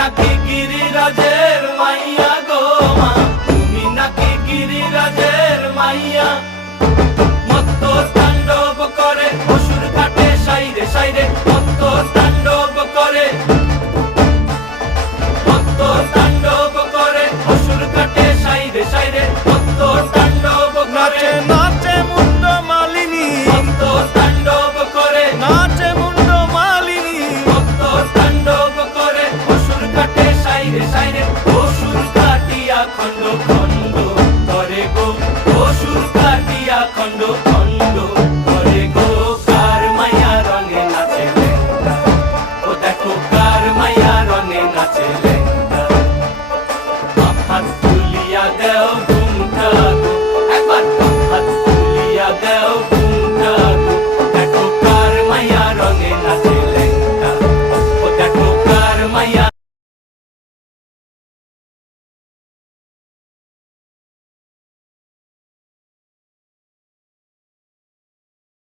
নাকি গিরিরাজের মাইয়া গো মা, তুমি নাকি গিরিরাজের মাইয়া। মত্ত তাণ্ডব করে অসুর কাটে সাইরে সাইরে, মত্ত তাণ্ডব করে, মত্ত তাণ্ডব করে অসুর কাটে সাইরে সাইরে, মত্ত তাণ্ডব করে। নাচে মুন্ড মালিনী, মত্ত তাণ্ডব করে, নাচে মুন্ড মালিনী, মত্ত তাণ্ডব করে অসুর কাটে সাইরে সাইরে, অসুর কাটিয়া খণ্ড খণ্ড করে গো, অসুর কাটিয়া খণ্ড খণ্ড করে গো। কার মায়া রঙে নাচে লেঙ্গা, ও দেখো কার মায়া রঙে নাচে লেঙ্গা।